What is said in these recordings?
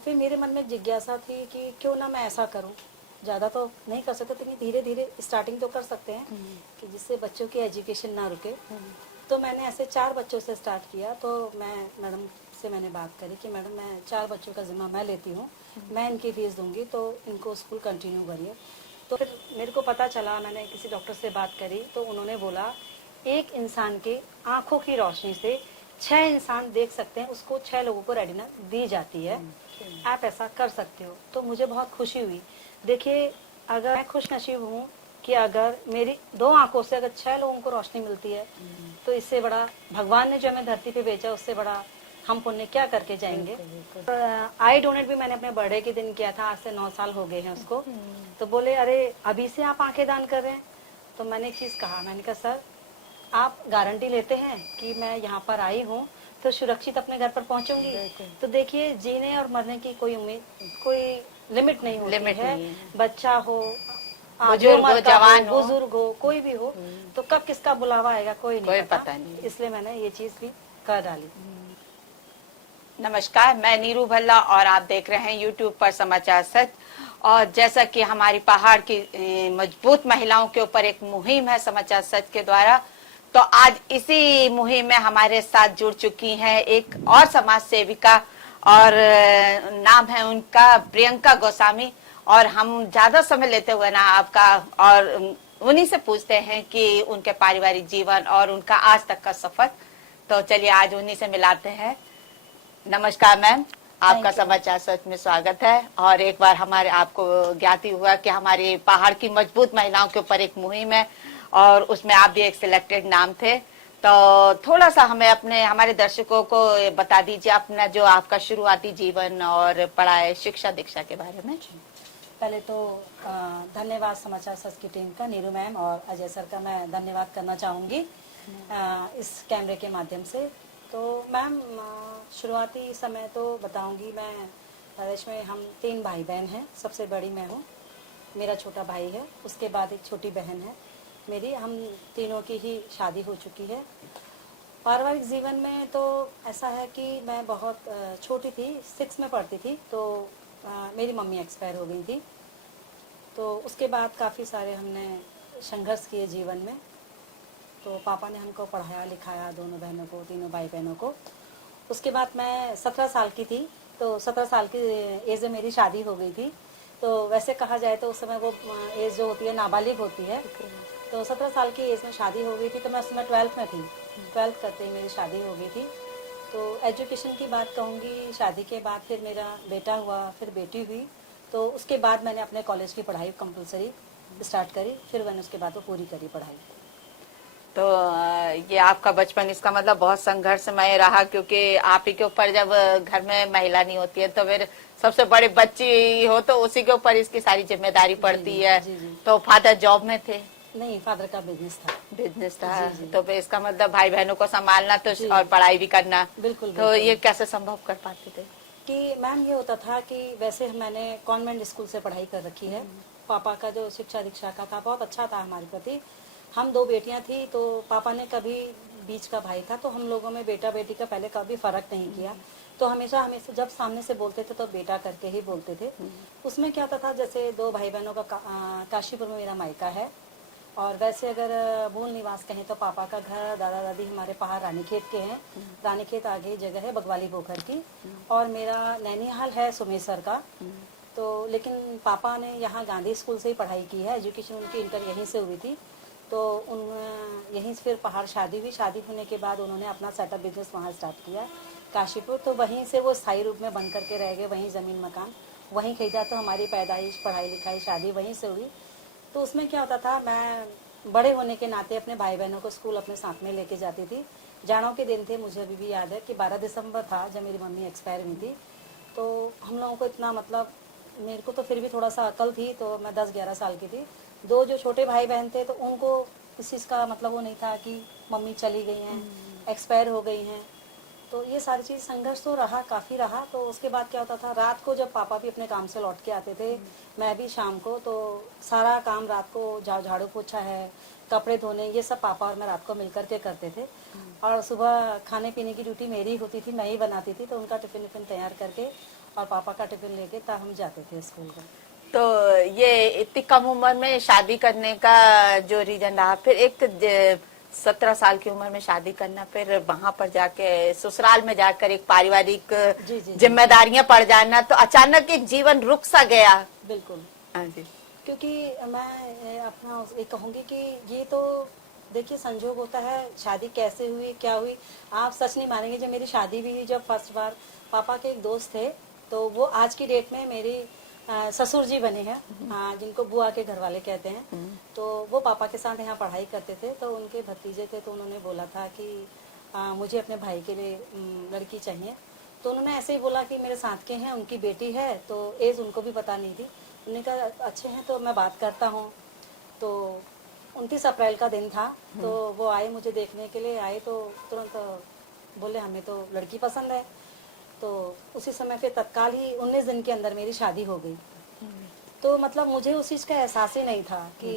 फिर मेरे मन में जिज्ञासा थी कि क्यों ना मैं ऐसा करूं। ज़्यादा तो नहीं कर सकते लेकिन धीरे धीरे स्टार्टिंग तो कर सकते हैं कि जिससे बच्चों की एजुकेशन ना रुके। तो मैंने ऐसे 4 बच्चों से स्टार्ट किया। तो मैं मैडम से मैंने बात करी कि मैडम मैं 4 बच्चों का ज़िम्मा मैं लेती हूँ, मैं इनकी फ़ीस दूंगी, तो इनको स्कूल कंटिन्यू करिए। तो फिर मेरे को पता चला, मैंने किसी डॉक्टर से बात करी तो उन्होंने बोला एक इंसान के आँखों की रोशनी से 6 इंसान देख सकते हैं, उसको 6 लोगों को रेटिना दी जाती है, आप ऐसा कर सकते हो। तो मुझे बहुत खुशी हुई। देखिए, अगर मैं खुश नसीब हूँ कि अगर मेरी 2 आंखों से अगर 6 लोगों को रोशनी मिलती है, तो इससे बड़ा भगवान ने जो हमें धरती पे भेजा, उससे बड़ा हम पुण्य क्या करके जाएंगे। आई डोनेट भी मैंने अपने बर्थडे के दिन किया था, आज से 9 साल हो गए हैं उसको। तो बोले अरे अभी से आप आंखें दान कर रहे हैं। तो मैंने एक चीज़ कहा, मैंने कहा सर आप गारंटी लेते हैं कि मैं यहाँ पर आई हूँ तो सुरक्षित अपने घर पर पहुँचूंगी। तो देखिए, जीने और मरने की कोई उम्मीद, कोई लिमिट नहीं होती है। बच्चा हो, बुजुर्ग हो, जवान हो, बुजुर्ग हो, कोई भी हो, तो कब किसका बुलावा आएगा कोई नहीं पता नहीं। इसलिए मैंने ये चीज भी कर डाली। नमस्कार, मैं नीरू भल्ला और आप देख रहे हैं यूट्यूब पर समाचार सच। और जैसा कि हमारी पहाड़ की मजबूत महिलाओं के ऊपर एक मुहिम है समाचार सच के द्वारा, तो आज इसी मुहिम में हमारे साथ जुड़ चुकी हैं एक और समाज सेविका, और नाम है उनका प्रियंका गोस्वामी। और हम ज्यादा समय लेते हुए ना आपका और उन्हीं से पूछते हैं कि उनके पारिवारिक जीवन और उनका आज तक का सफर। तो चलिए आज उन्हीं से मिलाते हैं। नमस्कार मैम, आपका समाचार सच में स्वागत है। और एक बार हमारे आपको ज्ञाति हुआ कि हमारी पहाड़ की मजबूत महिलाओं के ऊपर एक मुहिम है और उसमें आप भी एक सिलेक्टेड नाम थे। तो थोड़ा सा हमें अपने हमारे दर्शकों को बता दीजिए अपना जो आपका शुरुआती जीवन और पढ़ाई शिक्षा दीक्षा के बारे में। पहले तो धन्यवाद समाचार सच की टीम का, नीरू मैम और अजय सर का मैं धन्यवाद करना चाहूँगी इस कैमरे के माध्यम से। तो मैम शुरुआती समय तो बताऊंगी मैं। प्रदेश में हम 3 भाई बहन हैं, सबसे बड़ी मैं हूँ, मेरा छोटा भाई है, उसके बाद एक छोटी बहन है मेरी। हम तीनों की ही शादी हो चुकी है। पारिवारिक जीवन में तो ऐसा है कि मैं बहुत छोटी थी, 6 में पढ़ती थी, तो मेरी मम्मी एक्सपायर हो गई थी। तो उसके बाद काफ़ी सारे हमने संघर्ष किए जीवन में। तो पापा ने हमको पढ़ाया लिखाया, दोनों बहनों को, तीनों भाई बहनों को। उसके बाद मैं 17 साल की थी, तो 17 साल की एज में मेरी शादी हो गई थी। तो वैसे कहा जाए तो उस समय वो एज जो होती है नाबालिग होती है। तो 17 साल की एज में शादी हो गई थी। तो मैं उस समय 12th में थी, 12th करते ही मेरी शादी हो गई थी। तो एजुकेशन की बात कहूँगी, शादी के बाद फिर मेरा बेटा हुआ, फिर बेटी हुई। तो उसके बाद मैंने अपने कॉलेज की पढ़ाई कंपलसरी स्टार्ट करी, फिर मैंने उसके बाद वो पूरी करी पढ़ाई। तो ये आपका बचपन इसका मतलब बहुत संघर्षमय रहा, क्योंकि आप ही के ऊपर जब घर में महिला नहीं होती है तो फिर सबसे बड़े बच्ची हो तो उसी के ऊपर इसकी सारी जिम्मेदारी पड़ती है। तो फादर जॉब में थे? नहीं, फादर का बिजनेस था। बिजनेस था। तो फिर इसका मतलब भाई बहनों को संभालना तो और पढ़ाई भी करना। बिल्कुल। तो ये कैसे संभव कर पाते थे? कि मैम ये होता था कि वैसे मैंने कॉन्वेंट स्कूल से पढ़ाई कर रखी है। पापा का जो शिक्षा दीक्षा का था बहुत अच्छा था हमारे प्रति। हम 2 बेटियां थी, तो पापा ने कभी, बीच का भाई था, तो हम लोगों में बेटा बेटी का पहले कभी फर्क नहीं किया। तो हमेशा हमें जब सामने से बोलते थे तो बेटा करके ही बोलते थे। उसमें क्या होता था, जैसे 2 भाई बहनों का काशीपुर में मेरा मायका है, और वैसे अगर मूल निवास कहें तो पापा का घर, दादा दादी हमारे पहाड़ रानीखेत के हैं। रानीखेत आगे जगह है बगवाली पोखर की, और मेरा नैनीहाल है सुमेसर का। तो लेकिन पापा ने यहाँ गांधी स्कूल से ही पढ़ाई की है, एजुकेशन उनकी इंटर यहीं से हुई थी। तो उन यहीं से फिर पहाड़ शादी हुई। शादी होने के बाद उन्होंने अपना सेटअप बिजनेस वहाँ स्टार्ट किया काशीपुर। तो वहीं से वो स्थायी रूप में बन करके रह गए, वहीं ज़मीन मकान वहीं खरीदा। तो हमारी पैदाइश, पढ़ाई लिखाई, शादी वहीं से हुई। तो उसमें क्या होता था, मैं बड़े होने के नाते अपने भाई बहनों को स्कूल अपने साथ में लेके जाती थी। जाड़ों के दिन थे, मुझे अभी भी याद है कि 12 दिसंबर था जब मेरी मम्मी एक्सपायर हुई थी। तो हम लोगों को इतना मतलब, मेरे को तो फिर भी थोड़ा सा अकल थी, तो मैं 10-11 साल की थी। 2 जो छोटे भाई बहन थे तो उनको इस चीज़ का मतलब वो नहीं था कि मम्मी चली गई हैं, एक्सपायर हो गई हैं। तो ये सारी चीज़ संघर्ष तो रहा, काफ़ी रहा। तो उसके बाद क्या होता था, रात को जब पापा भी अपने काम से लौट के आते थे, मैं भी शाम को, तो सारा काम रात को, झाड़ू पोछा है, कपड़े धोने, ये सब पापा और मैं रात को मिल करके करते थे। और सुबह खाने पीने की ड्यूटी मेरी होती थी, मैं ही बनाती थी। तो उनका टिफिन विफिन तैयार करके और पापा का टिफिन लेके तब हम जाते थे स्कूल का। तो ये इतनी कम उम्र में शादी करने का जो रीजन रहा, फिर एक 17 साल की उम्र में शादी करना, फिर वहां पर जाके ससुराल में जाकर एक पारिवारिक जी जी जी जिम्मेदारियां पड़ जाना, तो अचानक एक जीवन रुक सा गया। बिल्कुल। हाँ जी। क्योंकि मैं अपना ये कहूँगी कि ये तो देखिए संजोग होता है, शादी कैसे हुई क्या हुई आप सच नहीं मानेंगे। जब मेरी शादी भी हुई, जब फर्स्ट बार पापा के एक दोस्त थे, तो वो आज की डेट में मेरी ससुर जी बने हैं, जिनको बुआ के घर वाले कहते हैं। तो वो पापा के साथ यहाँ पढ़ाई करते थे, तो उनके भतीजे थे, तो उन्होंने बोला था कि मुझे अपने भाई के लिए लड़की चाहिए। तो उन्होंने ऐसे ही बोला कि मेरे साथ के हैं, उनकी बेटी है, तो एज उनको भी पता नहीं थी। उन्होंने कहा अच्छे हैं तो मैं बात करता हूँ। तो 29 अप्रैल का दिन था, तो वो आए, मुझे देखने के लिए आए, तो तुरंत बोले हमें तो लड़की पसंद है। तो उसी समय फिर तत्काल ही 19 दिन के अंदर मेरी शादी हो गई। तो मतलब मुझे उस चीज़ का एहसास ही नहीं था कि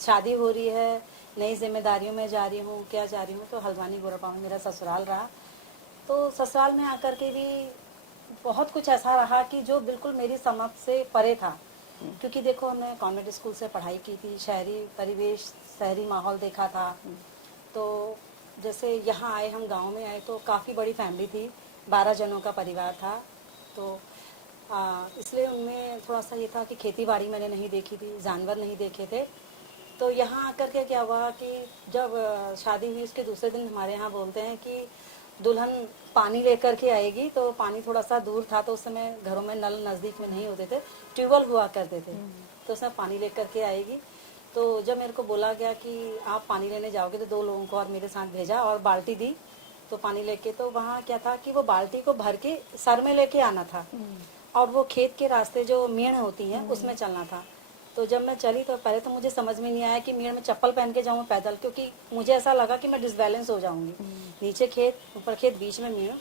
शादी हो रही है, नई जिम्मेदारियों में जा रही हूँ, क्या जा रही हूँ। तो हल्द्वानी गोरपा में मेरा ससुराल रहा। तो ससुराल में आकर के भी बहुत कुछ ऐसा रहा कि जो बिल्कुल मेरी समझ से परे था। क्योंकि देखो हमने कॉन्वेंट स्कूल से पढ़ाई की थी, शहरी परिवेश, शहरी माहौल देखा था। तो जैसे यहाँ आए, हम गांव में आए, तो काफ़ी बड़ी फैमिली थी, 12 जनों का परिवार था। तो इसलिए उनमें थोड़ा सा ये था कि खेती बाड़ी मैंने नहीं देखी थी, जानवर नहीं देखे थे। तो यहाँ आकर के क्या हुआ कि जब शादी हुई उसके दूसरे दिन हमारे यहाँ बोलते हैं कि दुल्हन पानी लेकर के आएगी। तो पानी थोड़ा सा दूर था, तो उस समय घरों में नल नज़दीक में नहीं होते थे, ट्यूबवेल हुआ करते थे। तो उसमें पानी लेकर के आएगी। तो जब मेरे को बोला गया कि आप पानी लेने जाओगे, तो 2 लोगों को और मेरे साथ भेजा और बाल्टी दी तो पानी लेके। तो वहाँ क्या था कि वो बाल्टी को भर के सर में लेके आना था, और वो खेत के रास्ते जो मेड़ होती हैं उसमें चलना था। तो जब मैं चली तो पहले तो मुझे समझ में नहीं आया कि मेड़ में चप्पल पहन के जाऊँ पैदल, क्योंकि मुझे ऐसा लगा कि मैं डिसबैलेंस हो जाऊंगी। नीचे खेत, ऊपर खेत, बीच में मेड़।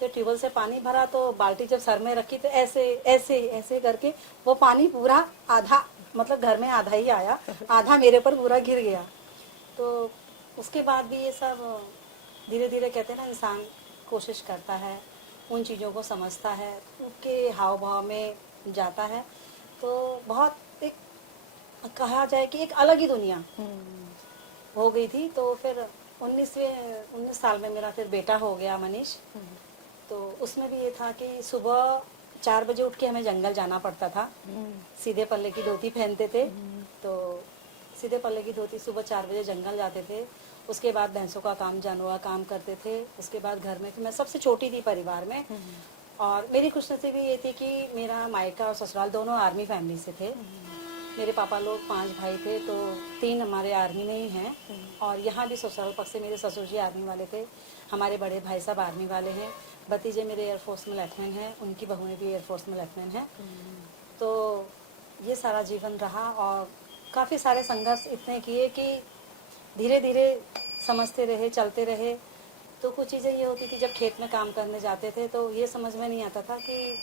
फिर ट्यूबवेल से पानी भरा, तो बाल्टी जब सर में रखी तो ऐसे ऐसे ऐसे करके वो पानी पूरा आधा, मतलब घर में आधा ही आया, आधा मेरे पर पूरा गिर गया। तो उसके बाद भी ये सब धीरे धीरे कहते हैं ना, इंसान कोशिश करता है, उन चीज़ों को समझता है, उनके हाव भाव में जाता है। तो बहुत एक कहा जाए कि एक अलग ही दुनिया हो गई थी। तो फिर 19 साल में मेरा फिर बेटा हो गया मनीष। तो उसमें भी ये था कि सुबह 4 बजे उठ के हमें जंगल जाना पड़ता था। सीधे पल्ले की धोती पहनते थे, तो सीधे पल्ले की धोती, सुबह 4 बजे जंगल जाते थे। उसके बाद भैंसों का काम, जानवर काम करते थे। उसके बाद घर में, फिर मैं सबसे छोटी थी परिवार में। और मेरी खुशनसीबी ये थी कि मेरा मायका और ससुराल दोनों आर्मी फैमिली से थे। मेरे पापा लोग 5 भाई थे, तो 3 हमारे आर्मी में ही हैं। और यहाँ भी ससुराल पक्ष से मेरे ससुर जी आर्मी वाले थे, हमारे बड़े भाई साहब आर्मी वाले हैं, भतीजे मेरे एयरफोर्स में लेफ्टिनेंट हैं, उनकी बहुएं भी एयरफोर्स में लेफ्टिनेंट हैं। तो ये सारा जीवन रहा, और काफ़ी सारे संघर्ष इतने किए कि धीरे धीरे समझते रहे, चलते रहे। तो कुछ चीज़ें ये होती थी, जब खेत में काम करने जाते थे तो ये समझ में नहीं आता था कि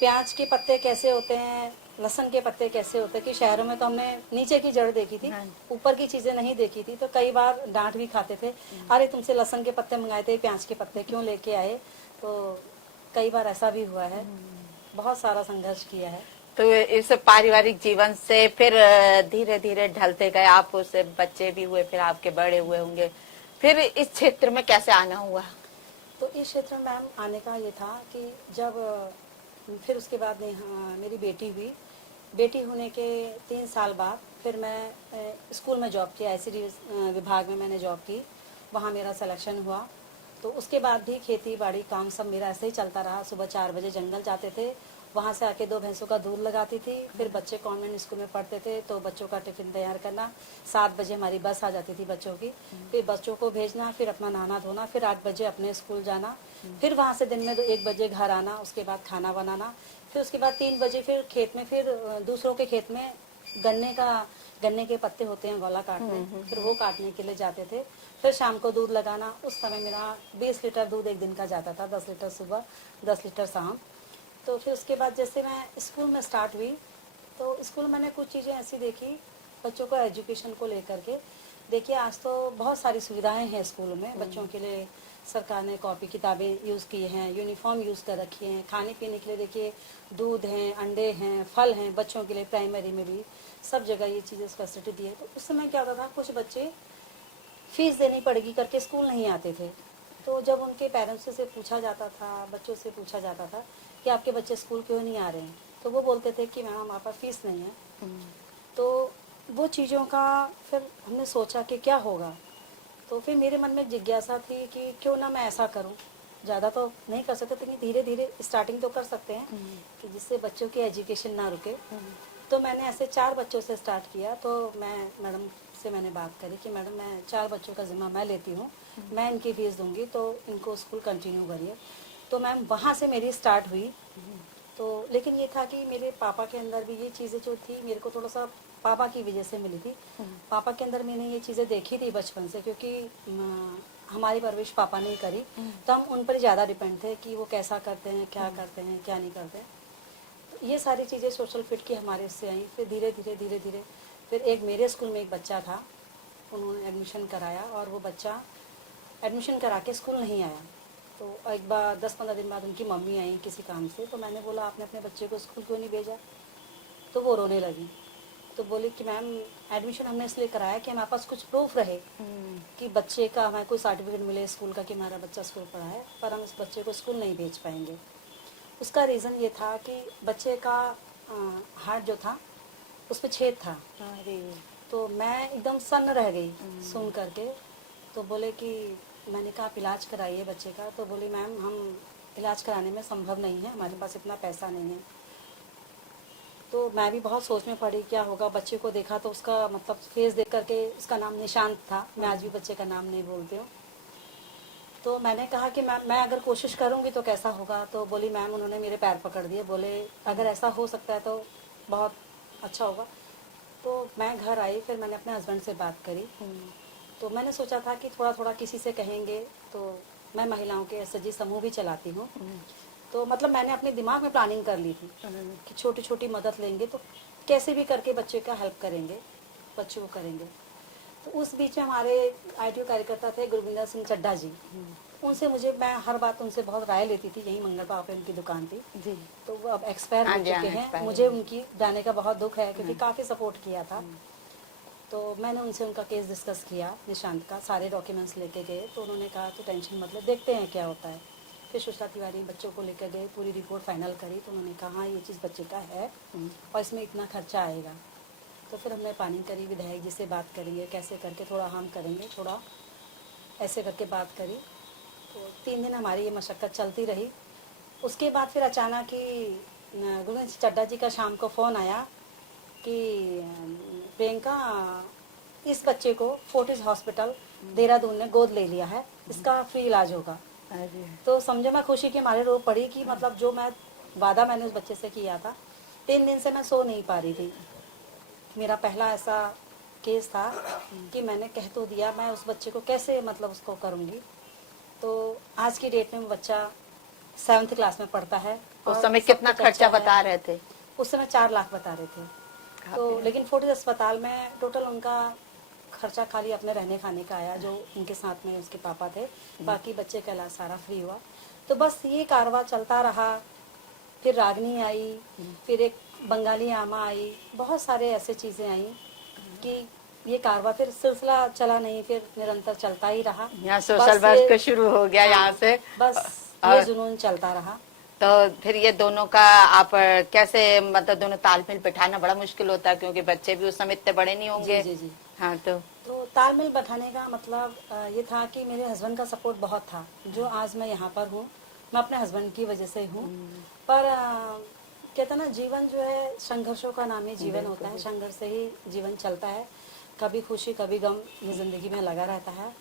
प्याज के पत्ते कैसे होते हैं, लहसुन के पत्ते कैसे होते हैं। कि शहरों में तो हमने नीचे की जड़ देखी थी, ऊपर की चीजें नहीं देखी थी। तो कई बार डांट भी खाते थे, अरे तुमसे लहसुन के पत्ते मंगाए थे, प्याज के पत्ते क्यों लेके आए। तो कई बार ऐसा भी हुआ है, बहुत सारा संघर्ष किया है। तो इस पारिवारिक जीवन से फिर धीरे धीरे ढलते गए आप, उससे बच्चे भी हुए, फिर आपके बड़े हुए होंगे, फिर इस क्षेत्र में कैसे आना हुआ? तो इस क्षेत्र में मैम आने का ये था कि जब फिर उसके बाद मेरी बेटी हुई। बेटी होने के 3 साल बाद फिर मैं स्कूल में जॉब किया, ICD विभाग में मैंने जॉब की, वहाँ मेरा सिलेक्शन हुआ। तो उसके बाद भी खेती बाड़ी काम सब मेरा ऐसे ही चलता रहा। सुबह 4 बजे जंगल जाते थे, वहाँ से आके 2 भैंसों का दूध लगाती थी। फिर बच्चे कॉन्वेंट स्कूल में पढ़ते थे, तो बच्चों का टिफिन तैयार करना। 7 बजे हमारी बस आ जाती थी बच्चों की, फिर बच्चों को भेजना, फिर अपना नहाना धोना, फिर 8 बजे अपने स्कूल जाना, फिर वहाँ से दिन में 1 बजे घर आना, उसके बाद खाना बनाना। फिर उसके बाद 3 बजे फिर खेत में, फिर दूसरों के खेत में गन्ने के पत्ते होते हैं गोला काटने, फिर वो काटने के लिए जाते थे। फिर शाम को दूध लगाना। उस समय मेरा 20 लीटर दूध एक दिन का जाता था, 10 लीटर सुबह, 10 लीटर शाम। तो फिर उसके बाद जैसे मैं स्कूल में स्टार्ट हुई, तो स्कूल मैंने कुछ चीज़ें ऐसी देखी बच्चों को एजुकेशन को लेकर के। देखिए आज तो बहुत सारी सुविधाएं हैं स्कूलों में, बच्चों के लिए सरकार ने कॉपी किताबें यूज़ की हैं, यूनिफॉर्म यूज़ कर रखी हैं, खाने पीने के लिए देखिए दूध हैं, अंडे हैं, फल हैं, बच्चों के लिए प्राइमरी में भी सब जगह ये चीज़ें फैसिलिटी दी है। तो उस समय क्या होता था, कुछ बच्चे फीस देनी पड़ेगी करके स्कूल नहीं आते थे। तो जब उनके पेरेंट्स से पूछा जाता था, बच्चों से पूछा जाता था कि आपके बच्चे स्कूल क्यों नहीं आ रहे हैं, तो वो बोलते थे कि मैम हमारे पास फीस नहीं है। तो वो चीज़ों का फिर हमने सोचा कि क्या होगा। तो फिर मेरे मन में जिज्ञासा थी कि क्यों ना मैं ऐसा करूं। ज़्यादा तो नहीं कर सकते, लेकिन धीरे धीरे स्टार्टिंग तो कर सकते हैं कि जिससे बच्चों की एजुकेशन ना रुके। तो मैंने ऐसे 4 बच्चों से स्टार्ट किया। तो मैं मैडम से मैंने बात करी कि मैडम मैं 4 बच्चों का जिम्मा मैं लेती हूँ, मैं इनकी फीस दूंगी, तो इनको स्कूल कंटिन्यू करिए। तो मैम वहाँ से मेरी स्टार्ट हुई। तो लेकिन ये था कि मेरे पापा के अंदर भी ये चीज़ें जो थी मेरे को थोड़ा सा पापा की वजह से मिली थी। पापा के अंदर मैंने ये चीज़ें देखी थी बचपन से, क्योंकि हमारी परवरिश पापा ने ही करी, तो हम उन पर ज़्यादा डिपेंड थे कि वो कैसा करते हैं, क्या करते हैं, क्या नहीं करते। तो ये सारी चीज़ें सोशल फिट की हमारे उससे आई। फिर धीरे धीरे फिर एक मेरे स्कूल में एक बच्चा था, उन्होंने एडमिशन कराया और वो बच्चा एडमिशन करा के स्कूल नहीं आया। तो एक बार 10-15 दिन बाद उनकी मम्मी आई किसी काम से, तो मैंने बोला आपने अपने बच्चे को स्कूल क्यों नहीं भेजा। तो वो रोने लगी। तो बोली कि मैम एडमिशन हमने इसलिए कराया कि हमारे पास कुछ प्रूफ रहे कि बच्चे का हमें कोई सर्टिफिकेट मिले स्कूल का कि हमारा बच्चा स्कूल पढ़ा है, पर हम इस बच्चे को स्कूल नहीं भेज पाएंगे। उसका रीज़न ये था कि बच्चे का हार्ट जो था उस पर छेद था। तो मैं एकदम सन्न रह गई सुन करके। तो बोले कि मैंने कहा आप इलाज कराइए बच्चे का। तो बोली मैम हम इलाज कराने में संभव नहीं है, हमारे पास इतना पैसा नहीं है। तो मैं भी बहुत सोच में पड़ी क्या होगा। बच्चे को देखा तो उसका मतलब फेस देख करके उसका नाम निशांत था। मैं आज भी बच्चे का नाम नहीं बोलती हूँ। तो मैंने कहा कि मैम मैं अगर कोशिश करूँगी तो कैसा होगा। तो बोली मैम उन्होंने मेरे पैर पकड़ दिए, बोले अगर ऐसा हो सकता है तो बहुत अच्छा होगा। तो मैं घर आई, फिर मैंने अपने हस्बैंड से बात करी। तो मैंने सोचा था कि थोड़ा थोड़ा किसी से कहेंगे। तो मैं महिलाओं के एसएचजी समूह भी चलाती हूँ। तो मतलब मैंने अपने दिमाग में प्लानिंग कर ली थी कि छोटी छोटी मदद लेंगे तो कैसे भी करके बच्चे का हेल्प करेंगे, बच्चों को करेंगे। तो उस बीच में हमारे आईटीओ कार्यकर्ता थे गुरविंदर सिंह चड्ढा जी। उनसे मैं हर बात उनसे बहुत राय लेती थी। यही मंगल पाव पे उनकी दुकान थी जी। तो वो अब एक्सपायर हो चुके हैं। मुझे उनकी जाने का बहुत दुख है क्योंकि काफ़ी सपोर्ट किया था। तो मैंने उनसे उनका केस डिस्कस किया, निशांत का सारे डॉक्यूमेंट्स लेके गए। तो उन्होंने कहा तो टेंशन मतलब देखते हैं क्या होता है। फिर सुषमा तिवारी बच्चों को लेकर गए, पूरी रिपोर्ट फाइनल करी। तो उन्होंने कहा हाँ ये चीज़ बच्चे का है और इसमें इतना खर्चा आएगा। तो फिर हमने प्लानिंग करी, विधायक जी से बात करेंगे कैसे करके थोड़ा हम करेंगे, थोड़ा ऐसे करके बात करी। तो 3 दिन हमारी ये मशक्क़त चलती रही। उसके बाद फिर अचानक ही गुरविंदर सिंह चड्ढा जी का शाम को फ़ोन आया कि प्रियंका इस बच्चे को फोर्टिस हॉस्पिटल देहरादून ने गोद ले लिया है, इसका फ्री इलाज होगा। तो समझो मैं खुशी की मारे रो पड़ी कि मतलब जो मैं वादा मैंने उस बच्चे से किया था। 3 दिन से मैं सो नहीं पा रही थी। मेरा पहला ऐसा केस था कि मैंने कह तो दिया, मैं उस बच्चे को कैसे मतलब उसको करूँगी। तो आज की डेट में वो बच्चा 7th क्लास में पढ़ता है। उस समय कितना खर्चा बता रहे थे? उस समय 4 लाख बता रहे थे। तो लेकिन फोर्टिस अस्पताल में टोटल उनका खर्चा खाली अपने रहने खाने का आया, जो उनके साथ में उसके पापा थे। बाकी बच्चे का इलाज सारा फ्री हुआ। तो बस ये कारवा चलता रहा। फिर रागनी आई, फिर एक बंगाली आमा आई, बहुत सारे ऐसे चीज़ें आई कि ये कारवा फिर सिलसिला चला नहीं, फिर निरंतर चलता ही रहा। यहाँ सोशल वर्क शुरू हो गया। यहाँ से बस ये जुनून चलता रहा। तो फिर ये दोनों का आप कैसे मतलब दोनों तालमेल बिठाना बड़ा मुश्किल होता है क्योंकि बच्चे भी उस समय इतने बड़े नहीं होंगे। जी जी। हाँ तो तालमेल बैठाने का मतलब ये था कि मेरे हस्बैंड का सपोर्ट बहुत था। जो आज मैं यहाँ पर हूँ मैं अपने हस्बैंड की वजह से हूँ। पर कहते हैं ना जीवन जो है संघर्षों का नाम ही जीवन होता है। संघर्ष से ही जीवन चलता है। कभी खुशी कभी गम ये ज़िंदगी में लगा रहता है।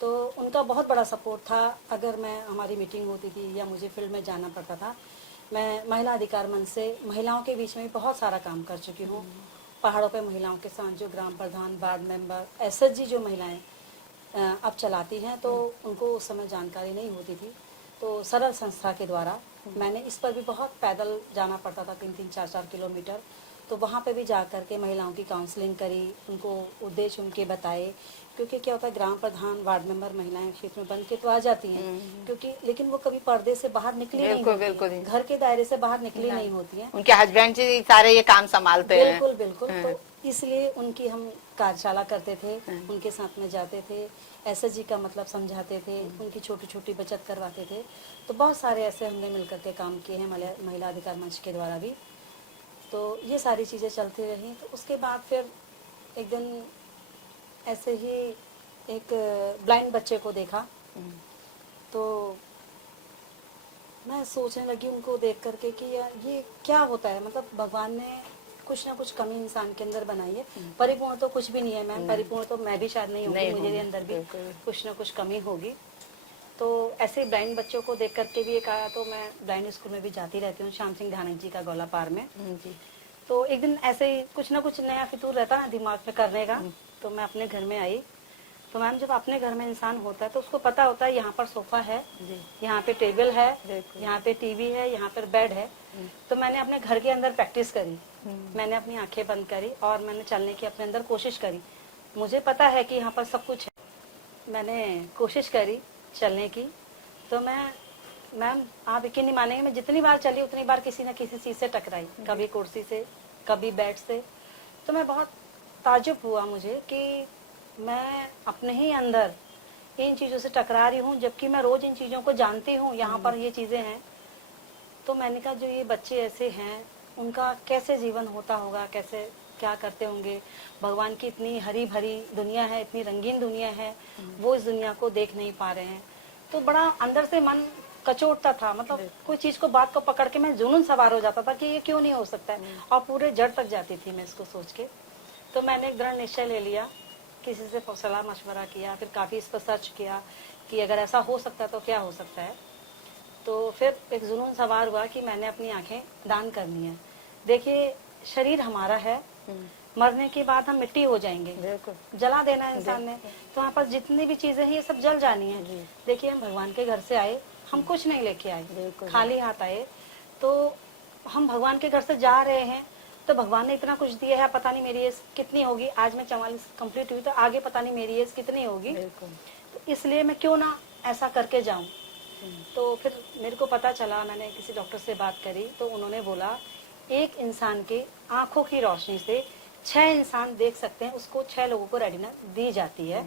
तो उनका बहुत बड़ा सपोर्ट था। अगर मैं हमारी मीटिंग होती थी या मुझे फील्ड में जाना पड़ता था, मैं महिला अधिकार मंच से महिलाओं के बीच में भी बहुत सारा काम कर चुकी हूँ। पहाड़ों पे महिलाओं के साथ जो ग्राम प्रधान, वार्ड मेंबर, एसएचजी जो महिलाएं अब चलाती हैं, तो उनको उस समय जानकारी नहीं होती थी। तो सरल संस्था के द्वारा मैंने इस पर भी बहुत पैदल जाना पड़ता था, 3-3, 4-4 किलोमीटर। तो वहाँ पे भी जा कर के महिलाओं की काउंसलिंग करी, उनको उद्देश्य उनके बताए, क्योंकि क्या होता है ग्राम प्रधान वार्ड मेंबर महिलाएं क्षेत्र में बन के तो आ जाती हैं, क्योंकि लेकिन वो कभी पर्दे से बाहर निकली नहीं बिल्कुल, होती बिल्कुल। हैं, घर के दायरे से बाहर निकली नहीं होती हैं। उनके हस्बैंड जी सारे ये काम संभालते हैं। बिल्कुल बिल्कुल। तो इसलिए उनकी हम कार्यशाला करते थे, उनके साथ में जाते थे, एसएचजी का मतलब समझाते थे, उनकी छोटी छोटी बचत करवाते थे। तो बहुत सारे ऐसे हमने मिलकर के काम किए हैं महिला अधिकार मंच के द्वारा भी। तो ये सारी चीज़ें चलती रही। तो उसके बाद फिर एक दिन ऐसे ही एक ब्लाइंड बच्चे को देखा, तो मैं सोचने लगी उनको देख करके कि यार ये क्या होता है, मतलब भगवान ने कुछ ना कुछ कमी इंसान के अंदर बनाई है। परिपूर्ण तो कुछ भी नहीं है मैम, परिपूर्ण तो मैं भी शायद नहीं होगी, मेरे अंदर भी कुछ ना कुछ कमी होगी। तो ऐसे ब्लाइंड बच्चों को देख करके भी एक आया, तो मैं ब्लाइंड स्कूल में भी जाती रहती हूँ, श्याम सिंह ध्यानक जी का गौला पार में। तो एक दिन ऐसे ही कुछ ना कुछ नया फितूर रहता है दिमाग में करने का। तो मैं अपने घर में आई, तो मैम जब अपने घर में इंसान होता है तो उसको पता होता है यहाँ पर सोफा है, यहाँ पे टेबल है, यहाँ पे टीवी है, यहाँ पर बेड है। तो मैंने अपने घर के अंदर प्रैक्टिस करी, मैंने अपनी आंखें बंद करी और मैंने चलने की अपने अंदर कोशिश करी। मुझे पता है कि यहाँ पर सब कुछ है, मैंने कोशिश करी चलने की। तो मैम आप यकीन नहीं मानेंगे, मैं जितनी बार चली उतनी बार किसी न किसी चीज़ से टकराई, कभी कुर्सी से, कभी बेड से। तो मैं बहुत ताज्जुब हुआ मुझे कि मैं अपने ही अंदर इन चीज़ों से टकरा रही हूँ, जबकि मैं रोज इन चीज़ों को जानती हूँ, यहाँ पर ये चीज़ें हैं। तो मैंने कहा जो ये बच्चे ऐसे हैं उनका कैसे जीवन होता होगा, कैसे क्या करते होंगे। भगवान की इतनी हरी भरी दुनिया है, इतनी रंगीन दुनिया है, वो इस दुनिया को देख नहीं पा रहे हैं। तो बड़ा अंदर से मन कचोटता था, मतलब कोई चीज को बात को पकड़ के मैं जुनून सवार हो जाता था कि ये क्यों नहीं हो सकता है, और पूरे जड़ तक जाती थी मैं इसको सोच के। तो मैंने एक दृढ़ निश्चय ले लिया, किसी से सलाह मशवरा किया, फिर काफ़ी इस पर सर्च किया कि अगर ऐसा हो सकता है तो क्या हो सकता है। तो फिर एक जुनून सवार हुआ कि मैंने अपनी आंखें दान करनी है। देखिए शरीर हमारा है, मरने के बाद हम मिट्टी हो जाएंगे, जला देना है इंसान ने, तो वहाँ पर जितनी भी चीजें हैं ये सब जल जानी है। देखिए हम भगवान के घर से आए, हम कुछ नहीं लेके आए, खाली हाथ आए। तो हम भगवान के घर से जा रहे हैं तो भगवान ने इतना कुछ दिया है, पता नहीं मेरी एज कितनी होगी, आज मैं 44 कंप्लीट हुई, तो आगे पता नहीं मेरी एज कितनी होगी। तो इसलिए मैं क्यों ना ऐसा करके जाऊं। तो फिर मेरे को पता चला, मैंने किसी डॉक्टर से बात करी, तो उन्होंने बोला एक इंसान के आंखों की रोशनी से 6 इंसान देख सकते हैं, उसको 6 लोगों को रेटिना दी जाती है,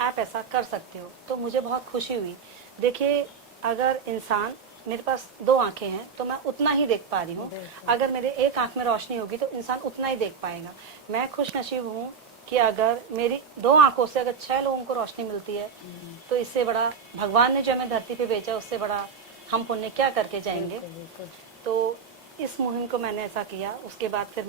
आप ऐसा कर सकते हो। तो मुझे बहुत खुशी हुई। देखिए अगर इंसान, मेरे पास 2 आंखें हैं तो मैं उतना ही देख पा रही हूँ, अगर मेरे एक आंख में रोशनी होगी तो इंसान उतना ही देख पाएगा। मैं खुश नसीब हूँ कि अगर मेरी 2 आंखों से अगर 6 लोगों को रोशनी मिलती है, तो इससे बड़ा भगवान ने जो हमें धरती पे भेजा, उससे बड़ा हम पुण्य क्या करके जाएंगे। तो इस मुहिम को मैंने ऐसा किया। उसके बाद फिर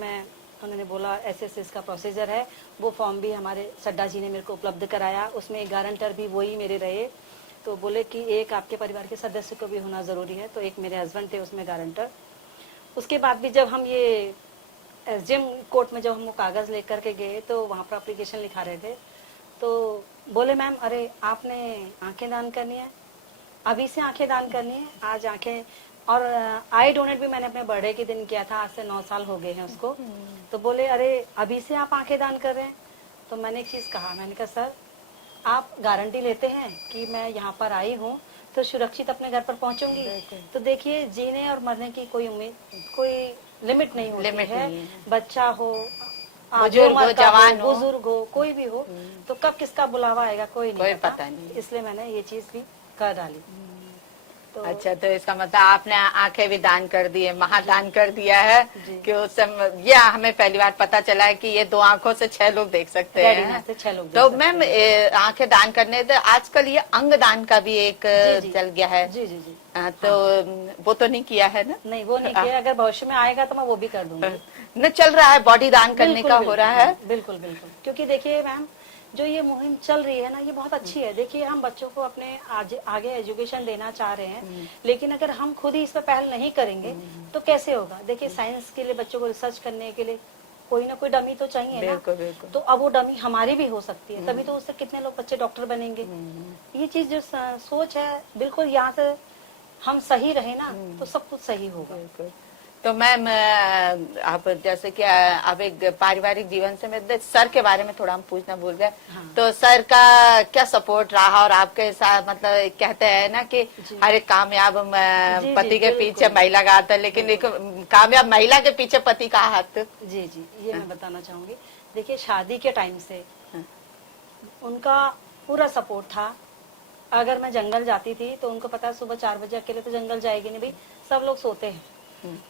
उन्होंने बोला एसएसएस का प्रोसीजर है, वो फॉर्म भी हमारे सड्डा जी ने मेरे को उपलब्ध कराया, उसमें गारंटर भी वही मेरे रहे। तो बोले कि एक आपके परिवार के सदस्य को भी होना ज़रूरी है, तो एक मेरे हस्बैंड थे उसमें गारंटर। उसके बाद भी जब हम ये एसडीएम कोर्ट में जब हम वो कागज़ लेकर के गए, तो वहाँ पर एप्लीकेशन लिखा रहे थे, तो बोले मैम अरे आपने आंखें दान करनी है, अभी से आंखें दान करनी है, आज आंखें। और आई डोनेट भी मैंने अपने बर्थडे के दिन किया था, आज से 9 साल हो गए हैं उसको। तो बोले अरे अभी से आप आंखें दान कर रहे हैं। तो मैंने एक चीज़ कहा, मैंने कहा सर आप गारंटी लेते हैं कि मैं यहाँ पर आई हूँ तो सुरक्षित अपने घर पर पहुँचूंगी। तो देखिए जीने और मरने की कोई उम्मीद, कोई लिमिट नहीं होती है। बच्चा हो, बुजुर्ग हो, जवान हो, बुजुर्ग हो, कोई भी हो, तो कब किसका बुलावा आएगा कोई नहीं पता नहीं। इसलिए मैंने ये चीज भी कर डाली। तो अच्छा, तो इसका मतलब आपने आंखें भी दान कर दी है, महादान कर दिया है कि उस समय ये हमें पहली बार पता चला है कि ये 2 आंखों से 6 लोग देख सकते हैं। 6 लोग। तो मैम आंखें दान करने तो आजकल ये अंग दान का भी एक चल गया है। जी जी जी। तो वो तो नहीं किया है ना? नहीं वो नहीं किया, अगर भविष्य में आएगा तो मैं वो भी कर दूंगी। न चल रहा है, बॉडी दान करने का हो रहा है। बिल्कुल बिल्कुल, क्योंकि देखिए मैम जो ये मुहिम चल रही है ना, ये बहुत अच्छी है। देखिए हम बच्चों को अपने आगे एजुकेशन देना चाह रहे हैं, लेकिन अगर हम खुद ही इस पर पहल नहीं करेंगे तो कैसे होगा। देखिए साइंस के लिए बच्चों को रिसर्च करने के लिए कोई ना कोई डमी तो चाहिए ना। तो अब वो डमी हमारी भी हो सकती है, तभी तो उससे कितने लोग बच्चे डॉक्टर बनेंगे। ये चीज जो सोच है, बिल्कुल यहाँ से हम सही रहे ना तो सब कुछ सही होगा। तो मैम आप जैसे कि आप एक पारिवारिक जीवन से मैं सर के बारे में थोड़ा हम पूछना भूल गए। हाँ। तो सर का क्या सपोर्ट रहा और आपके साथ, मतलब कहते हैं ना कि जी। हर एक कामयाब जी, पति के बिल्कुल। पीछे महिला का हाथ है, लेकिन एक कामयाब महिला के पीछे पति का हाथ। जी जी, ये मैं बताना चाहूंगी। देखिए, शादी के टाइम से हाँ। उनका पूरा सपोर्ट था। अगर मैं जंगल जाती थी तो उनको पता है सुबह 4 बजे अकेले तो जंगल जाएगी नहीं भाई, सब लोग सोते हैं।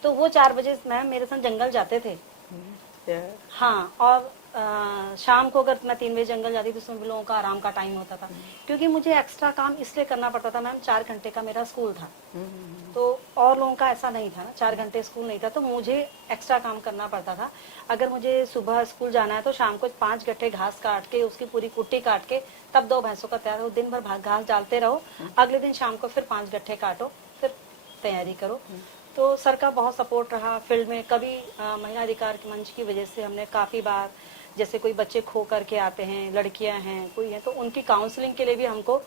तो वो 4 बजे मैम मेरे साथ जंगल जाते थे। हाँ, और शाम को अगर मैं 3 बजे जंगल जाती तो उसमें भी लोगों का आराम का टाइम होता था, क्योंकि मुझे एक्स्ट्रा काम इसलिए करना पड़ता था मैम, 4 घंटे का मेरा स्कूल था। तो और लोगों का ऐसा नहीं था ना, 4 घंटे स्कूल नहीं था, तो मुझे एक्स्ट्रा काम करना पड़ता था। अगर मुझे सुबह स्कूल जाना है तो शाम को 5 गट्ठे घास काट के, उसकी पूरी कुट्टी काट के तब 2 भैंसों का तैयार हो, दिन भर घास डालते रहो, अगले दिन शाम को फिर 5 गट्ठे काटो, फिर तैयारी करो। तो सर का बहुत सपोर्ट रहा फील्ड में। कभी महिला अधिकार के मंच की वजह से हमने काफ़ी बार, जैसे कोई बच्चे खो करके आते हैं, लड़कियां हैं, कोई है, तो उनकी काउंसलिंग के लिए भी हमको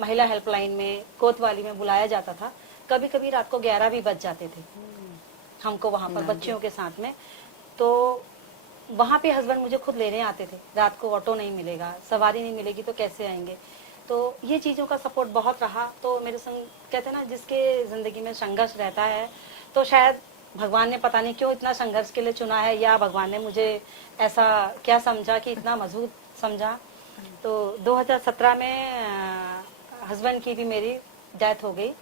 महिला हेल्पलाइन में, कोतवाली में बुलाया जाता था। कभी कभी रात को 11 भी बज जाते थे हमको वहाँ पर बच्चियों के साथ में। तो वहाँ पे हस्बैंड मुझे खुद लेने आते थे, रात को ऑटो नहीं मिलेगा, सवारी नहीं मिलेगी तो कैसे आएंगे। तो ये चीज़ों का सपोर्ट बहुत रहा। तो मेरे संग कहते हैं ना, जिसके ज़िंदगी में संघर्ष रहता है तो शायद भगवान ने पता नहीं क्यों इतना संघर्ष के लिए चुना है, या भगवान ने मुझे ऐसा क्या समझा कि इतना मजबूत समझा। तो 2017 में हस्बैंड की भी मेरी डेथ हो गई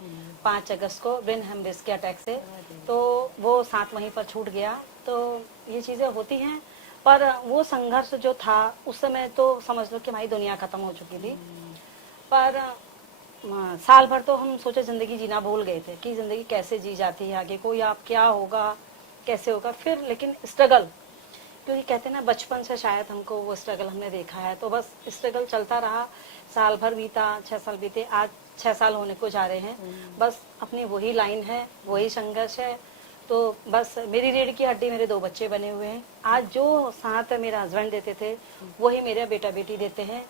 5 अगस्त को ब्रेन हेमरेज के अटैक से। तो वो साथ वहीं पर छूट गया। तो ये चीज़ें होती हैं, पर वो संघर्ष जो था उस समय तो समझ लो कि हमारी दुनिया खत्म हो चुकी थी। पर साल भर तो हम सोचे जिंदगी जीना भूल गए थे कि जिंदगी कैसे जी जाती है, आगे कोई आप क्या होगा, कैसे होगा। फिर लेकिन स्ट्रगल, क्योंकि कहते हैं ना बचपन से शायद हमको वो स्ट्रगल हमने देखा है, तो बस स्ट्रगल चलता रहा। साल भर बीता, 6 साल बीते, आज 6 साल होने को जा रहे हैं। बस अपनी वही लाइन है, वही संघर्ष है। तो बस मेरी रीढ़ की हड्डी मेरे 2 बच्चे बने हुए हैं। आज जो साथ मेरा हस्बैंड देते थे वही मेरा बेटा बेटी देते हैं।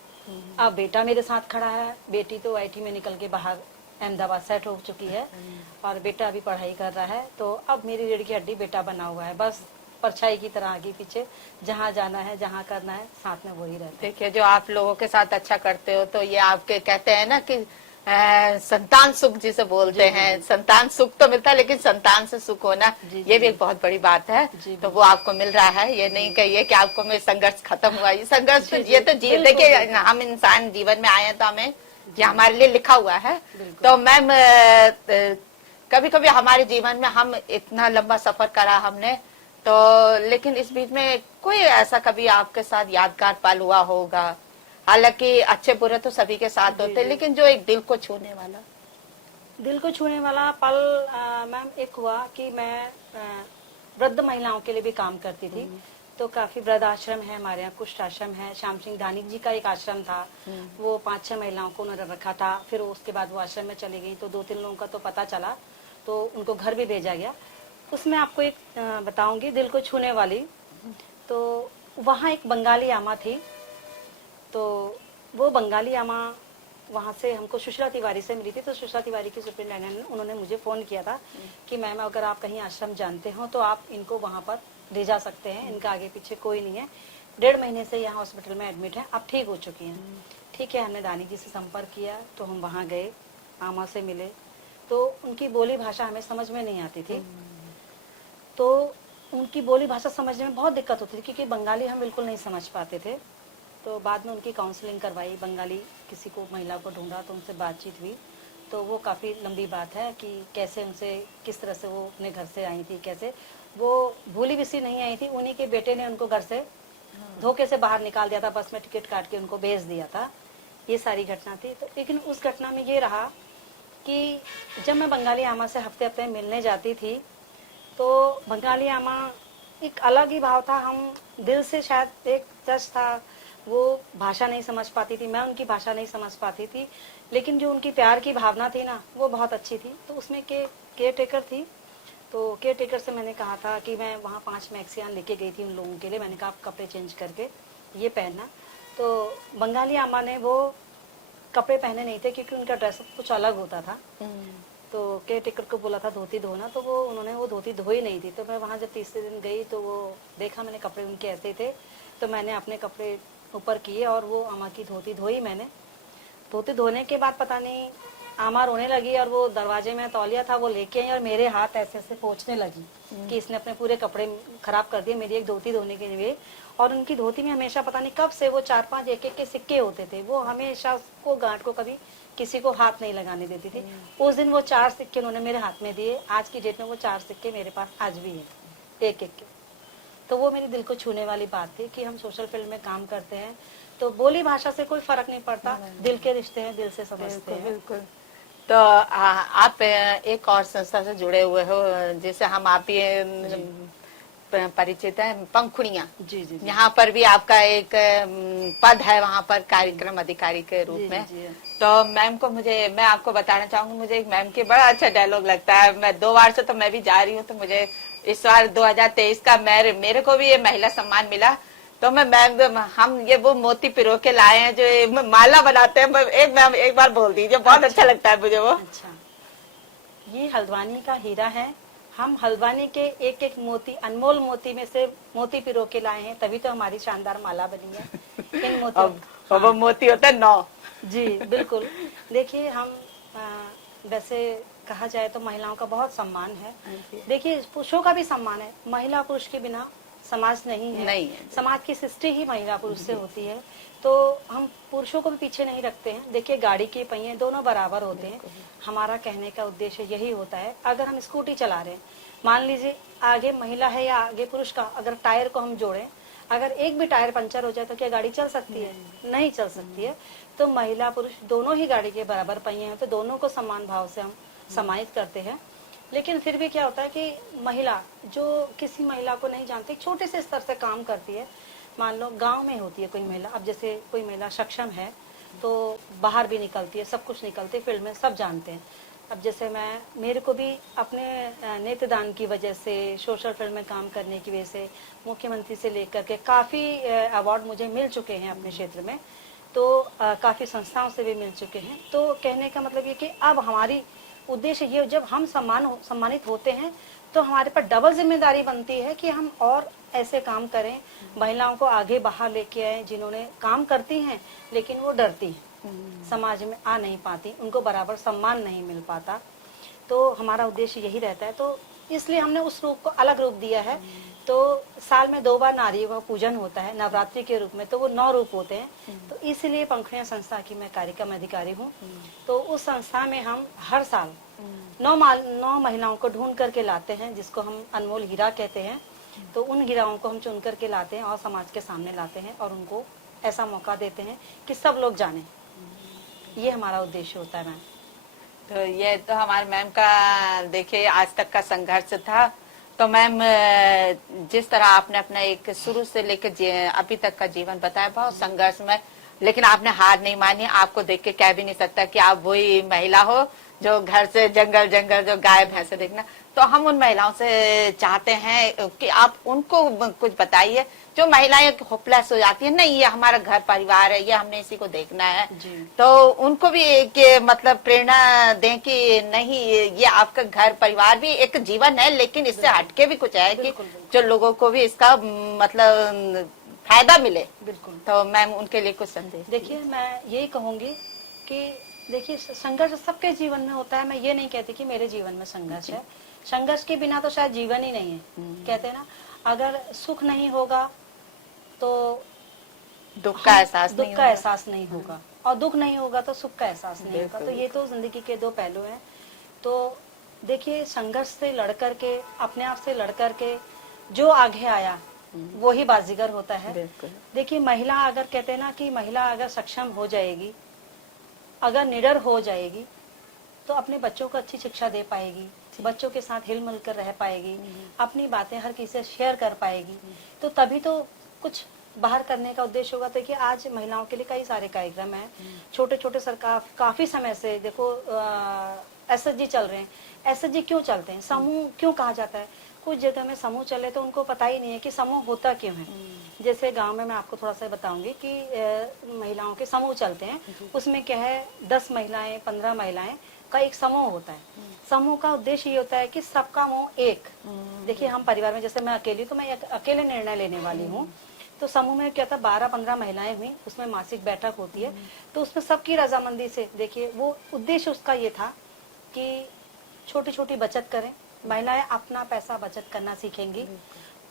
अब बेटा मेरे साथ खड़ा है, बेटी तो आईटी में निकल के बाहर अहमदाबाद सेट हो चुकी है, और बेटा अभी पढ़ाई कर रहा है। तो अब मेरी रीढ़ की हड्डी बेटा बना हुआ है, बस परछाई की तरह आगे पीछे, जहाँ जाना है, जहाँ करना है, साथ में वही रहता है। देखिए, जो आप लोगों के साथ अच्छा करते हो, तो ये आपके कहते हैं ना कि संतान सुख जिसे बोलते हैं, संतान सुख तो मिलता है, लेकिन संतान से सुख होना ये भी एक बहुत बड़ी बात है। तो वो आपको मिल रहा है। ये नहीं कहिए कि आपको में संघर्ष खत्म हुआ, ये संघर्ष ये तो देखिए, हम इंसान जीवन में आए हैं तो हमें ये हमारे लिए लिखा हुआ है। तो मैम, कभी कभी हमारे जीवन में हम इतना लंबा सफर करा हमने, तो लेकिन इस बीच में कोई ऐसा कभी आपके साथ यादगार पल हुआ होगा? हालांकि अच्छे बुरे तो सभी के साथ होते, लेकिन जो एक दिल को छूने वाला पल मैम एक हुआ कि मैं वृद्ध महिलाओं के लिए भी काम करती थी। तो काफी वृद्ध आश्रम है हमारे यहाँ, कुष्ठ आश्रम है, श्याम सिंह धानिक जी का एक आश्रम था। वो 5-6 महिलाओं को उन्होंने रखा था। फिर उसके बाद वो आश्रम में चली गई, तो 2-3 लोगों का तो पता चला, तो उनको घर भी भेजा गया। उसमें आपको एक बताऊंगी दिल को छूने वाली। तो वहाँ एक बंगाली आमा थी। तो वो बंगाली आमा वहाँ से हमको सुशीला तिवारी से मिली थी। तो सुशीला तिवारी की सुपरिटेंडेंट ने उन्होंने मुझे फ़ोन किया था कि मैम अगर आप कहीं आश्रम जानते हो तो आप इनको वहाँ पर ले जा सकते हैं, इनका आगे पीछे कोई नहीं है, 1.5 महीने से यहाँ हॉस्पिटल में एडमिट है, अब ठीक हो चुकी हैं। ठीक है, हमने दानी जी से संपर्क किया, तो हम वहाँ गए, आमा से मिले। तो उनकी बोली भाषा हमें समझ में नहीं आती थी। तो उनकी बोली भाषा समझने में बहुत दिक्कत होती थी, क्योंकि बंगाली हम बिल्कुल नहीं समझ पाते थे। तो बाद में उनकी काउंसलिंग करवाई, बंगाली किसी को महिला को ढूंढा, तो उनसे बातचीत हुई। तो वो काफ़ी लंबी बात है कि कैसे उनसे, किस तरह से वो अपने घर से आई थी, कैसे वो भूली बिसरी नहीं आई थी। उन्हीं के बेटे ने उनको घर से धोखे से बाहर निकाल दिया था, बस में टिकट काट के उनको भेज दिया था। ये सारी घटना थी। तो लेकिन उस घटना में ये रहा कि जब मैं बंगाली आमा से हफ्ते हफ्ते मिलने जाती थी, तो बंगाली आमा एक अलग ही भाव था। हम दिल से शायद एक टच था। वो भाषा नहीं समझ पाती थी, मैं उनकी भाषा नहीं समझ पाती थी, लेकिन जो उनकी प्यार की भावना थी ना, वो बहुत अच्छी थी। तो उसमें केयर टेकर थी। तो केयर टेकर से मैंने कहा था कि मैं वहाँ 5 मैक्सियान लेके गई थी उन लोगों के लिए। मैंने कहा आप कपड़े चेंज करके ये पहनना। तो बंगाली आमा ने वो कपड़े पहने नहीं थे, क्योंकि उनका ड्रेस कुछ अलग होता था। तो केयर टेकर को बोला था धोती धोना, तो उन्होंने वो धोती धोई नहीं थी। तो मैं वहाँ जब तीसरे दिन गई तो वो देखा मैंने, कपड़े उनके ऐसे थे, तो मैंने अपने कपड़े ऊपर किए और वो अम्मा की धोती धोई मैंने। धोती धोने के बाद पता नहीं आमा रोने लगी और वो दरवाजे में तौलिया था वो लेके आई और मेरे हाथ ऐसे ऐसे पोंछने लगी कि इसने अपने पूरे कपड़े खराब कर दिए मेरी एक धोती धोने के लिए। और उनकी धोती में हमेशा पता नहीं कब से वो 4-5 एक के सिक्के होते थे, वो हमेशा उसको गांठ को कभी किसी को हाथ नहीं लगाने देती थी। उस दिन वो 4 सिक्के उन्होंने मेरे हाथ में दिए। आज की डेट में वो 4 सिक्के मेरे पास आज भी है, एक के। तो वो मेरे दिल को छूने वाली बात थी कि हम सोशल फील्ड में काम करते हैं तो बोली भाषा से कोई फर्क नहीं पड़ता, दिल के रिश्ते हैं, दिल से समझते हैं। बिल्कुल। तो आप एक और संस्था से जुड़े हुए हो, जैसे हम आप ये परिचित है पंखुड़ियाँ। जी जी, यहाँ पर भी आपका एक पद है वहाँ पर कार्यक्रम अधिकारी के रूप में। तो मैम को मैं आपको बताना चाहूंगी, मुझे एक मैम के बड़ा अच्छा डायलॉग लगता है। मैं 2 बार से तो मैं भी जा रही हूँ, तो मुझे इस बार 2023 का मेरे को भी ये महिला सम्मान मिला। तो मैं मैम हम ये वो मोती पिरो के लाए हैं जो माला बनाते हैं, एक बार बोल दीजिए, बहुत अच्छा लगता है मुझे वो। अच्छा, ये हल्द्वानी का हीरा है। हम हल्द्वानी के एक एक मोती, अनमोल मोती में से मोती पिरो के लाए हैं, तभी तो हमारी शानदार माला बनी है इन मोतियों। वो मोती होता है 9। जी बिल्कुल। देखिए हम वैसे कहा जाए तो महिलाओं का बहुत सम्मान है। देखिए पुरुषों का भी सम्मान है, महिला पुरुष के बिना समाज नहीं है, समाज की सृष्टि ही महिला पुरुष से होती है। तो हम पुरुषों को भी पीछे नहीं रखते हैं। देखिए गाड़ी के पहिए दोनों बराबर होते हैं। हमारा कहने का उद्देश्य यही होता है, अगर हम स्कूटी चला रहे हैं, मान लीजिए आगे महिला है या आगे पुरुष का, अगर टायर को हम जोड़ें, अगर एक भी टायर पंचर हो जाए तो क्या गाड़ी चल सकती है? नहीं चल सकती है। तो महिला पुरुष दोनों ही गाड़ी के बराबर पहिए हैं, तो दोनों को समान भाव से हम सम्मानित करते हैं। लेकिन फिर भी क्या होता है कि महिला जो किसी महिला को नहीं जानती, छोटे से स्तर से काम करती है, मान लो गांव में होती है कोई महिला, अब जैसे कोई महिला सक्षम है तो बाहर भी निकलती है, सब कुछ निकलती है फील्ड में, सब जानते हैं। अब जैसे मेरे को भी अपने नेत्रदान की वजह से, सोशल फील्ड में काम करने की वजह से, मुख्यमंत्री से लेकर के काफ़ी अवार्ड मुझे मिल चुके हैं अपने क्षेत्र में, तो काफ़ी संस्थाओं से भी मिल चुके हैं। तो कहने का मतलब ये कि अब हमारी उद्देश्य ये, जब हम सम्मानित होते हैं तो हमारे पर डबल जिम्मेदारी बनती है कि हम और ऐसे काम करें, महिलाओं को आगे बाहर लेके आए जिन्होंने काम करती हैं लेकिन वो डरती हैं, समाज में आ नहीं पाती, उनको बराबर सम्मान नहीं मिल पाता। तो हमारा उद्देश्य यही रहता है। तो इसलिए हमने उस रूप को अलग रूप दिया है। तो साल में 2 बार नारियों का पूजन होता है नवरात्रि के रूप में, तो वो 9 रूप होते हैं। तो इसलिए पंखुड़ियाँ संस्था की मैं कार्यक्रम अधिकारी हूँ। तो उस संस्था में हम हर साल 9 महिलाओं को ढूंढ करके लाते हैं, जिसको हम अनमोल हीरा कहते हैं। तो उन हीराओं को हम चुन करके लाते हैं और समाज के सामने लाते हैं और उनको ऐसा मौका देते हैं कि सब लोग जाने। ये हमारा उद्देश्य होता है मैम। तो ये तो हमारे मैम का देखिए आज तक का संघर्ष था। तो मैम जिस तरह आपने अपना एक शुरू से लेकर अभी तक का जीवन बताया, बहुत संघर्ष में, लेकिन आपने हार नहीं मानी। आपको देख के कह भी नहीं सकता कि आप वही महिला हो जो घर से जंगल जो गाय भैंसे देखना। तो हम उन महिलाओं से चाहते हैं कि आप उनको कुछ बताइए, जो महिलाएं होपलेस हो जाती है, नहीं ये हमारा घर परिवार है, ये हमने इसी को देखना है। तो उनको भी एक मतलब प्रेरणा दें कि नहीं ये आपका घर परिवार भी एक जीवन है, लेकिन इससे हटके भी कुछ है कि जो लोगों को भी इसका मतलब फायदा मिले। बिल्कुल। तो मैम उनके लिए कुछ संदेश। देखिए मैं यही कहूंगी कि देखिए संघर्ष सबके जीवन में होता है। मैं ये नहीं कहती कि मेरे जीवन में संघर्ष है, संघर्ष के बिना तो शायद जीवन ही नहीं है। कहते हैं ना, अगर सुख नहीं होगा तो दुख का एहसास नहीं होगा, और दुख नहीं होगा तो सुख का एहसास नहीं होगा। तो ये तो जिंदगी के 2 पहलू हैं। तो देखिए संघर्ष से लड़ करके, अपने आप से लड़ करके जो आगे आया वो ही बाजीगर होता है। देखिए महिला अगर कहते हैं ना कि महिला अगर सक्षम हो जाएगी, अगर निडर हो जाएगी, तो अपने बच्चों को अच्छी शिक्षा दे पाएगी, बच्चों के साथ हिल मिल कर रह पाएगी, अपनी बातें हर किसी से शेयर कर पाएगी। तो तभी तो कुछ बाहर करने का उद्देश्य होगा। तो कि आज महिलाओं के लिए कई सारे कार्यक्रम हैं, छोटे छोटे सरकार काफी समय से, देखो SSG चल रहे हैं। SSG क्यों चलते हैं, समूह क्यों कहा जाता है? कुछ जगह में समूह चले तो उनको पता ही नहीं है कि समूह होता क्यों है। जैसे गांव में मैं आपको थोड़ा सा बताऊंगी कि महिलाओं के समूह चलते हैं, उसमें क्या है 10 महिलाएं 15 महिलाएं का एक समूह होता है। समूह का उद्देश्य ये होता है कि सबका मुंह एक। देखिए हम परिवार में जैसे मैं अकेली, तो मैं अकेले निर्णय लेने वाली हूँ, तो समूह में क्या था 12-15 महिलाएं हुई, उसमें मासिक बैठक होती है, तो उसमें सबकी रजामंदी से, देखिए वो उद्देश्य उसका ये था कि छोटी छोटी बचत करें, महिलाएं अपना पैसा बचत करना सीखेंगी,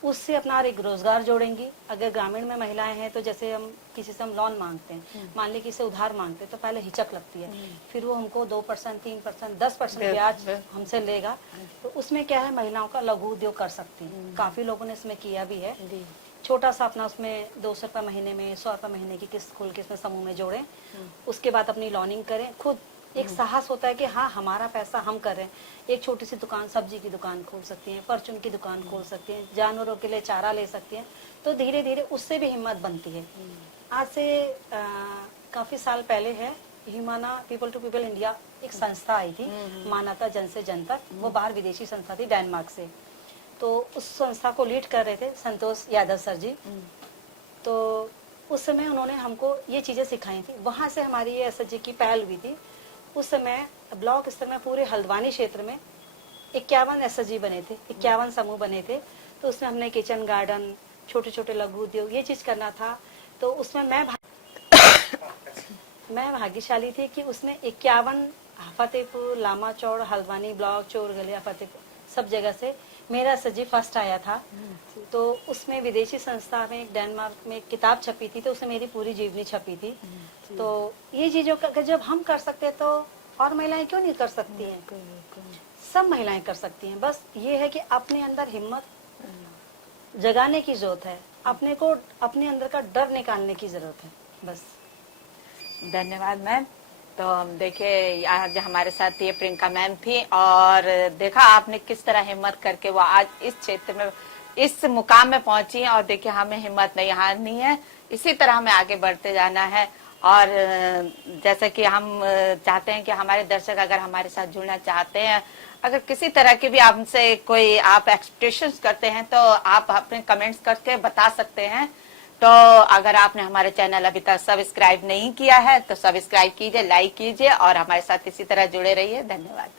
उससे अपना एक रोजगार जोड़ेंगी। अगर ग्रामीण में महिलाएं हैं तो जैसे हम किसी से हम लोन मांगते हैं, मान ली किसी से उधार मांगते हैं, तो पहले हिचक लगती है, फिर वो हमको 2%, 3%, 10% ब्याज हमसे लेगा, तो उसमें क्या है महिलाओं का लघु उद्योग कर सकती है। काफी लोगों ने इसमें किया भी है, छोटा सा अपना उसमें 200 रुपये महीने में, 100 रुपये महीने की किस्त खोल के इसमें समूह में जोड़ें, उसके बाद अपनी लॉनिंग करें। खुद एक साहस होता है कि हाँ हमारा पैसा हम कर रहे हैं। एक छोटी सी दुकान, सब्जी की दुकान खोल सकती हैं, परचून की दुकान खोल सकती हैं, जानवरों के लिए चारा ले सकती हैं, तो धीरे धीरे उससे भी हिम्मत बनती है। आज से काफी साल पहले है, Humana people to people India एक संस्था आई थी, मानवता जन से जन तक, वो बाहर विदेशी संस्था थी डेनमार्क से, तो उस संस्था को लीड कर रहे थे संतोष यादव सर जी। तो उस समय उन्होंने हमको ये चीजें सिखाई थी, वहां से हमारी ये एसएचजी की पहल हुई थी। उस समय ब्लॉक स्तर में पूरे हल्द्वानी क्षेत्र में 51 एसएचजी बने थे, 51 समूह बने थे, तो उसमें हमने किचन गार्डन, छोटे छोटे लघु उद्योग, ये चीज करना था। तो उसमें मैं भाग्यशाली थी कि उसमें 51 फतेहपुर, लामा चौड़, हल्द्वानी ब्लॉक, चोरगलिया, फतेहपुर, सब जगह से मेरा एसएचजी फर्स्ट आया था। तो उसमें विदेशी संस्था में डेनमार्क में किताब छपी थी, तो उसमें मेरी पूरी जीवनी छपी थी। तो ये चीजों का जब हम कर सकते हैं तो और महिलाएं क्यों नहीं कर सकती हैं? सब महिलाएं कर सकती हैं, बस ये है कि अपने अंदर हिम्मत जगाने की जरूरत है, अपने को अपने अंदर का डर निकालने की जरूरत है, बस। धन्यवाद मैम। तो देखिए आज हमारे साथ ये प्रियंका मैम थी, और देखा आपने किस तरह हिम्मत करके वो आज इस क्षेत्र में, इस मुकाम में पहुंची है। और देखिए हमें हिम्मत नहीं हारनी है, इसी तरह हमें आगे बढ़ते जाना है। और जैसे कि हम चाहते हैं कि हमारे दर्शक अगर हमारे साथ जुड़ना चाहते हैं, अगर किसी तरह की भी आपसे कोई आप एक्सपेक्टेशंस करते हैं, तो आप अपने कमेंट्स करके बता सकते हैं। तो अगर आपने हमारे चैनल अभी तक सब्सक्राइब नहीं किया है तो सब्सक्राइब कीजिए, लाइक कीजिए और हमारे साथ इसी तरह जुड़े रहिए। धन्यवाद।